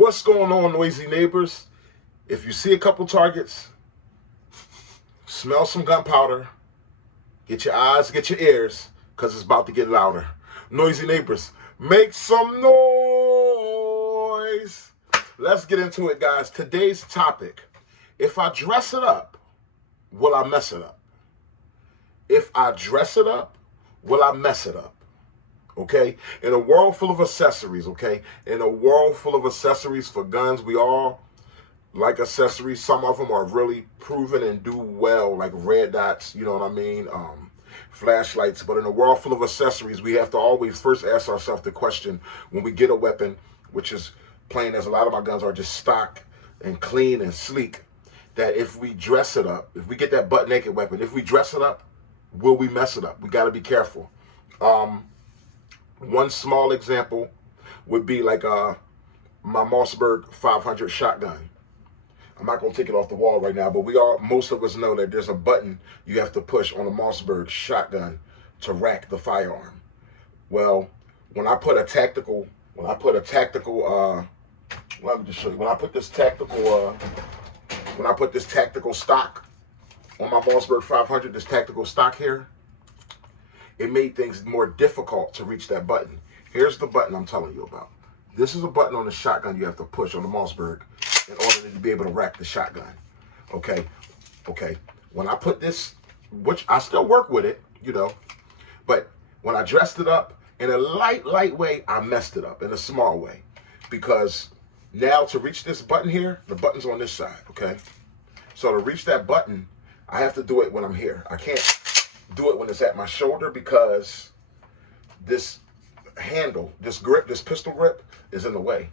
What's going on, noisy neighbors? If you see a couple targets, smell some gunpowder, get your eyes, get your ears, because it's about to get louder. Noisy neighbors, make some noise. Let's get into it, guys. Today's topic: if I dress it up, will I mess it up? If I dress it up, will I mess it up? Okay? In a world full of accessories, okay? In a world full of accessories for guns, we all like accessories. Some of them are really proven and do well, like red dots, you know what I mean? Flashlights. But in a world full of accessories, we have to always first ask ourselves the question when we get a weapon, which is plain as a lot of my guns are just stock and clean and sleek, that if we dress it up, if we get that butt naked weapon, if we dress it up, will we mess it up? We got to be careful. One small example would be like my Mossberg 500 shotgun. I'm not going to take it off the wall right now, but most of us know that there's a button you have to push on a Mossberg shotgun to rack the firearm. Well, when I put this tactical stock on my Mossberg 500, this tactical stock here, it made things more difficult to reach that button. Here's the button I'm telling you about. This is a button on the shotgun you have to push on the Mossberg in order to be able to rack the shotgun. Okay. When I put this, which I still work with it, you know, but when I dressed it up in a light way, I messed it up in a small way. Because now to reach this button here, the button's on this side, okay? So to reach that button, I have to do it when I'm here. I can't do it when it's at my shoulder because this handle, this grip, this pistol grip is in the way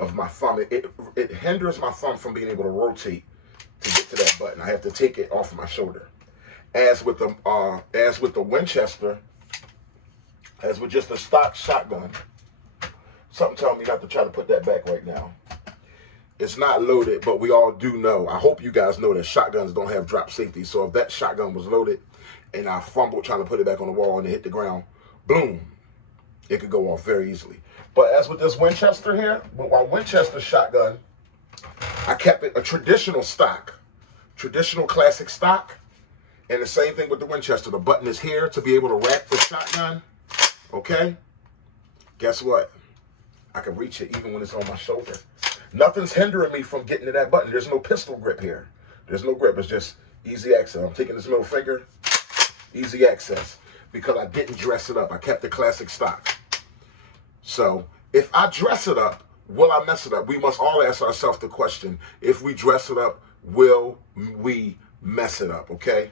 of my thumb. It hinders my thumb from being able to rotate to get to that button. I have to take it off my shoulder. As with the Winchester, as with just a stock shotgun, something telling me not to try to put that back right now. It's not loaded, but we all do know. I hope you guys know that shotguns don't have drop safety. So if that shotgun was loaded and I fumbled trying to put it back on the wall and it hit the ground, boom, it could go off very easily. But as with this Winchester here, with my Winchester shotgun, I kept it a traditional stock, traditional classic stock. And the same thing with the Winchester. The button is here to be able to rack the shotgun. Okay? Guess what? I can reach it even when it's on my shoulder. Nothing's hindering me from getting to that button. There's no pistol grip here. There's no grip. It's just easy access. I'm taking this middle finger, easy access, because I didn't dress it up. I kept the classic stock. So if I dress it up, will I mess it up? We must all ask ourselves the question: if we dress it up, will we mess it up? Okay?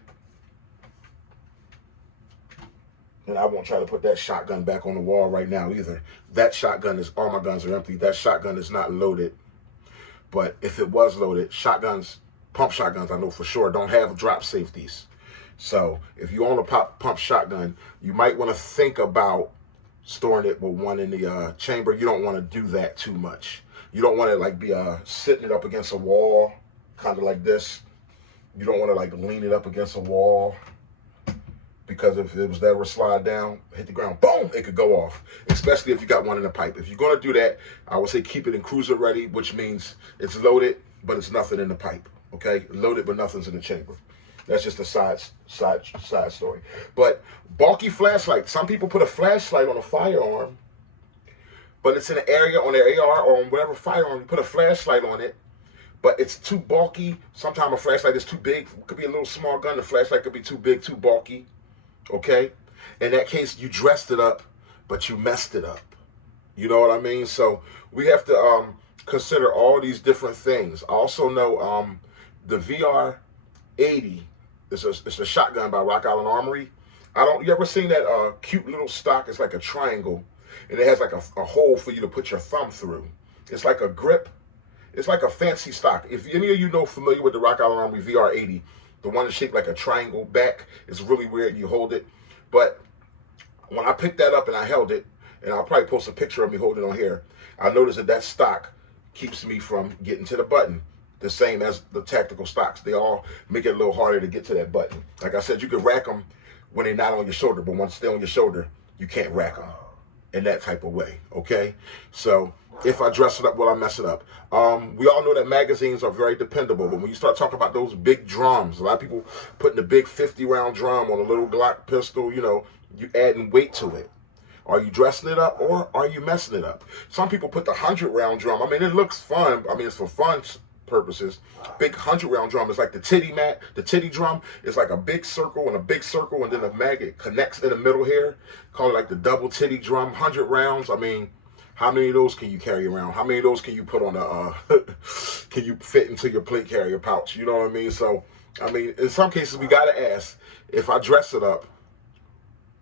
And I won't try to put that shotgun back on the wall right now either. That shotgun all my guns are empty. That shotgun is not loaded. But if it was loaded, shotguns, pump shotguns, I know for sure, don't have drop safeties. So if you own a pump shotgun, you might want to think about storing it with one in the chamber. You don't want to do that too much. You don't want to like be sitting it up against a wall, kind of like this. You don't want to like lean it up against a wall, because if it was to ever slide down, hit the ground, boom, it could go off, especially if you got one in the pipe. If you're going to do that, I would say keep it in cruiser ready, which means it's loaded, but it's nothing in the pipe, okay? Loaded, but nothing's in the chamber. That's just a side story. But bulky flashlight. Some people put a flashlight on a firearm, but it's in an area on their AR or on whatever firearm, you put a flashlight on it, but it's too bulky. Sometimes a flashlight is too big. It could be a little small gun. The flashlight could be too big, too bulky. Okay? In that case, you dressed it up, but you messed it up. You know what I mean? So we have to consider all these different things. I also know the VR-80 it's a shotgun by Rock Island Armory. You ever seen that cute little stock? It's like a triangle, and it has like a hole for you to put your thumb through. It's like a grip. It's like a fancy stock. If any of you know familiar with the Rock Island Armory VR-80, the one that's shaped like a triangle back, it's really weird. You hold it. But when I picked that up and I held it, and I'll probably post a picture of me holding it on here, I noticed that stock keeps me from getting to the button. The same as the tactical stocks. They all make it a little harder to get to that button. Like I said, you can rack them when they're not on your shoulder, but once they're on your shoulder, you can't rack them in that type of way, okay? So If I dress it up, will I mess it up? We all know that magazines are very dependable, but when you start talking about those big drums, a lot of people putting the big 50-round drum on a little Glock pistol, you know, you adding weight to it. Are you dressing it up or are you messing it up? Some people put the 100-round drum. I mean, it looks fun. I mean, it's for fun purposes. Big 100-round drum is like the titty drum. It's like a big circle and a big circle, and then the maggot connects in the middle here. Call it like the double titty drum, 100 rounds. I mean, how many of those can you carry around? How many of those can you put on can you fit into your plate carrier pouch? You know what I mean? So, I mean, in some cases, we got to ask, if I dress it up,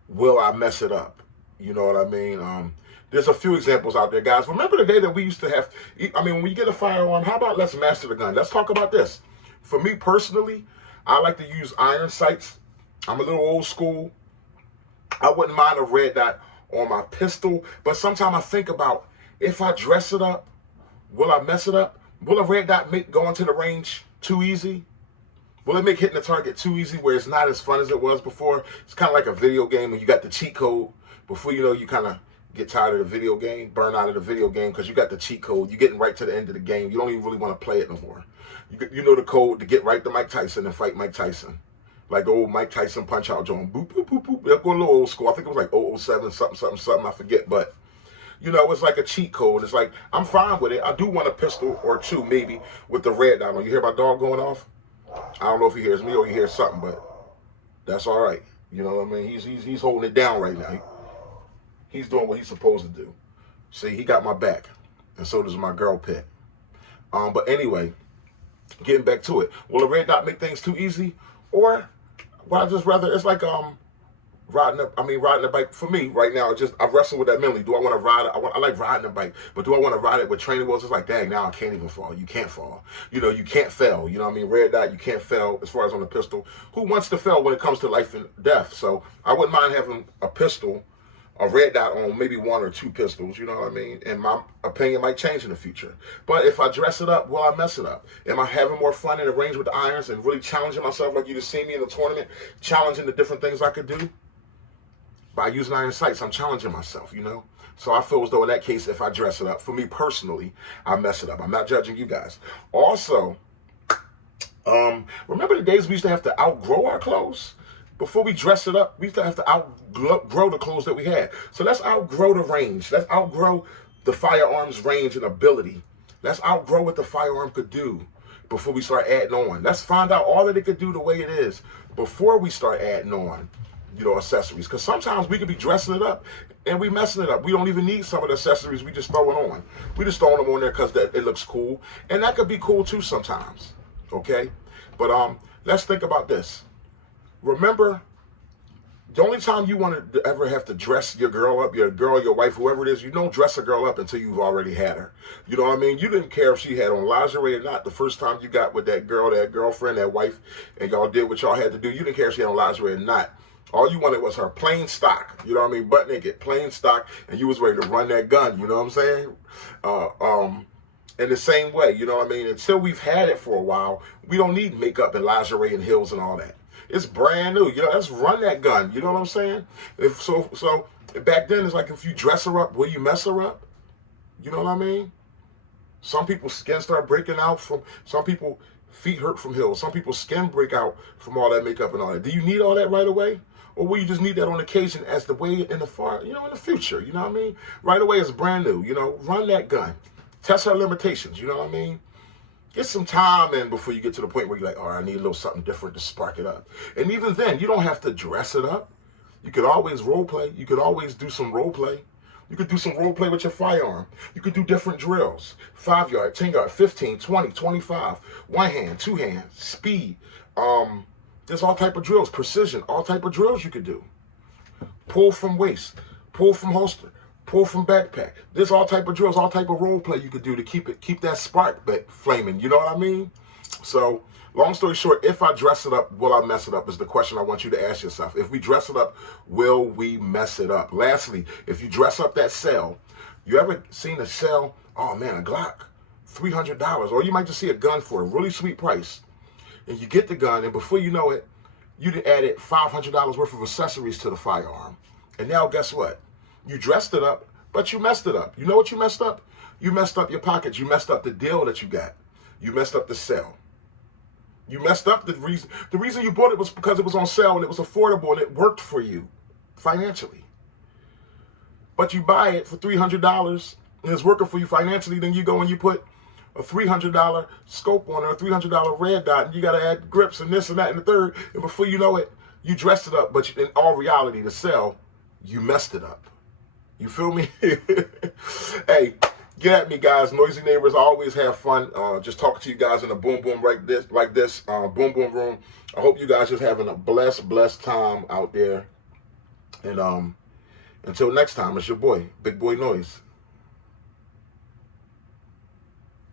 will I mess it up? You know what I mean? There's a few examples out there, guys. Remember the day that we used to have, I mean, when you get a firearm, how about let's master the gun? Let's talk about this. For me personally, I like to use iron sights. I'm a little old school. I wouldn't mind a red dot on my pistol, but sometimes I think about, if I dress it up, will I mess it up? Will a red dot make going to the range too easy? Will it make hitting the target too easy where it's not as fun as it was before? It's kind of like a video game when you got the cheat code. Before you know, you kind of get tired of the video game, burn out of the video game because you got the cheat code. You're getting right to the end of the game. You don't even really want to play it no more. You know the code to get right to Mike Tyson and fight Mike Tyson. Like the old Mike Tyson punch-out joint. Boop, boop, boop, boop. They'll go a little old school. I think it was like 007, something, something, something. I forget. But, you know, it's like a cheat code. It's like, I'm fine with it. I do want a pistol or two, maybe, with the red dot on. You hear my dog going off? I don't know if he hears me or he hears something, but that's all right. You know what I mean? He's holding it down right now. He's doing what he's supposed to do. See, he got my back. And so does my girl pet. But anyway, getting back to it. Will a red dot make things too easy? Or would I just rather, it's like riding a bike. For me right now, I wrestle with that mentally. Do I want to ride it? I like riding a bike, but do I want to ride it with training wheels? It's like, dang, now I can't even fall. You can't fall. You know, you can't fail. You know what I mean? Red dot, you can't fail as far as on the pistol. Who wants to fail when it comes to life and death? So I wouldn't mind having a pistol, a red dot on maybe one or two pistols, you know what I mean? And my opinion might change in the future. But if I dress it up, will I mess it up? Am I having more fun in the range with the irons and really challenging myself like you just see me in the tournament, challenging the different things I could do? By using iron sights, I'm challenging myself, you know? So I feel as though in that case, if I dress it up, for me personally, I mess it up. I'm not judging you guys. Also, remember the days we used to have to outgrow our clothes? Before we dress it up, we used to have to outgrow the clothes that we had. So let's outgrow the range. Let's outgrow the firearm's range and ability. Let's outgrow what the firearm could do before we start adding on. Let's find out all that it could do the way it is before we start adding on, you know, accessories. Because sometimes we could be dressing it up and we messing it up. We don't even need some of the accessories. We just throw it on. We just throwing them on there because it looks cool. And that could be cool too sometimes. Okay? But let's think about this. Remember, the only time you want to ever have to dress your girl up, your girl, your wife, whoever it is, you don't dress a girl up until you've already had her. You know what I mean? You didn't care if she had on lingerie or not the first time you got with that girl, that girlfriend, that wife, and y'all did what y'all had to do. You didn't care if she had on lingerie or not. All you wanted was her plain stock. You know what I mean? Butt naked, plain stock, and you was ready to run that gun. You know what I'm saying? In the same way, you know what I mean? Until we've had it for a while, we don't need makeup and lingerie and heels and all that. It's brand new. You know, let's run that gun. You know what I'm saying? So back then, it's like if you dress her up, will you mess her up? You know what I mean? Some people's skin start breaking out some people feet hurt from heels. Some people's skin break out from all that makeup and all that. Do you need all that right away? Or will you just need that on occasion as the way in the future? You know what I mean? Right away, it's brand new. You know, run that gun. Test her limitations. You know what I mean? Get some time in before you get to the point where you're like, all right, I need a little something different to spark it up. And even then, you don't have to dress it up. You could always role play. You could always do some role play. You could do some role play with your firearm. You could do different drills. 5 yard, 10 yard, 15, 20, 25, one hand, two hands, speed. There's all type of drills, precision, all type of drills you could do. Pull from waist, pull from holster, pull from backpack. There's all type of drills, all type of role play you could do to keep that spark flaming. You know what I mean? So, long story short, if I dress it up, will I mess it up? Is the question I want you to ask yourself. If we dress it up, will we mess it up? Lastly, if you dress up that cell, you ever seen a cell? Oh man, a Glock, $300, or you might just see a gun for a really sweet price, and you get the gun, and before you know it, you added $500 worth of accessories to the firearm, and now guess what? You dressed it up, but you messed it up. You know what you messed up? You messed up your pockets. You messed up the deal that you got. You messed up the sale. You messed up the reason. The reason you bought it was because it was on sale and it was affordable and it worked for you financially. But you buy it for $300 and it's working for you financially, then you go and you put a $300 scope on it, or a $300 red dot, and you got to add grips and this and that and the third, and before you know it, you dressed it up, but in all reality, the sell, you messed it up. You feel me? Hey, get at me, guys. Noisy neighbors, I always have fun just talking to you guys in a boom boom like this boom boom room. I hope you guys just having a blessed time out there. And until next time, it's your boy, Big Boy Noise.